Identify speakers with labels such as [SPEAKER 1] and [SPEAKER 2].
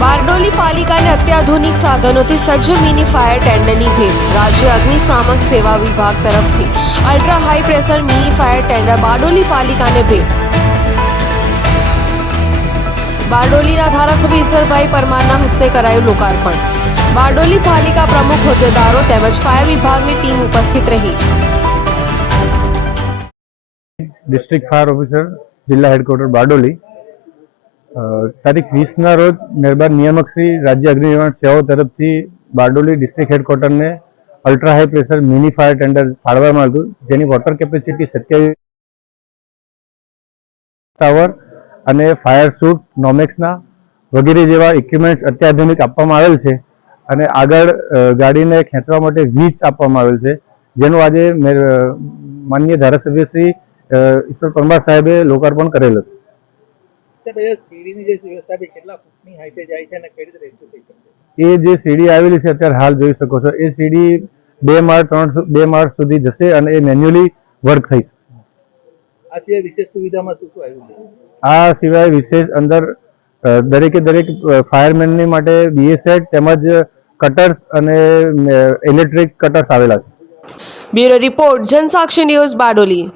[SPEAKER 1] બારડોલી પાલિકાને અત્યાધુનિક સાધનોથી સજ્જ mini fire ટેન્ડરની ભેટ. રાજ્ય અગ્નિશામક સેવા વિભાગ તરફથી ultra high pressure mini fire tender Bardoli પાલિકાને ભેટ. બારડોલીના ધારાસભ્ય ઈશ્વરભાઈ પરમારના હસ્તે કરાયું લોકાર્પણ. બારડોલી પાલિકા પ્રમુખ હોદ્દેદારો તેમજ ફાયર વિભાગની ટીમ ઉપસ્થિત રહી.
[SPEAKER 2] ડિસ્ટ્રિક્ટ ફાયર ઓફિસર જિલ્લા હેડક્વાર્ટર બારડોલી. તારીખ વીસના રોજ મહેરબાન નિયામક શ્રી રાજ્ય અગ્નિ નિર્માણ સેવાઓ તરફથી Bardoli district હેડક્વાર્ટરને ultra high pressure mini fire tender ફાળવામાં આવ્યું જેની વોટર કેપેસિટી સત્યાવીસ ટાવર અને ફાયર શૂટ નોમેક્સના વગેરે જેવા ઇક્વિપમેન્ટ્સ અત્યાધુનિક આપવામાં આવેલ છે અને આગળ ગાડીને ખેંચવા માટે વીજ આપવામાં આવેલ છે, જેનું આજે માનનીય ધારાસભ્ય શ્રી ઈશ્વર પરમાર સાહેબે લોકાર્પણ કરેલ હતું.
[SPEAKER 3] સાહેબ એ સીડીની જે વ્યવસ્થા છે કેટલા ફૂટની હાઈટે જાય છે અને કઈ રીતે રેસ્ક્યુ થઈ શકશે
[SPEAKER 2] એ જે સીડી આવેલી છે અત્યારે હાલ જોઈ શકો છો. એ સીડી બે માળ ત્રણ બે માળ સુધી જશે અને એ મેન્યુઅલી વર્ક થઈ
[SPEAKER 3] આ સિવાય વિશેષ સુવિધામાં શું શું આવ્યું છે?
[SPEAKER 2] આ સિવાય વિશેષ અંદર દરેકે દરેક ફાયરમેનની માટે બીએસેટ તેમજ કટર્સ અને ઇલેક્ટ્રિક કટર્સ આવેલા છે.
[SPEAKER 1] Bureau report Jansakshi news Bardoli.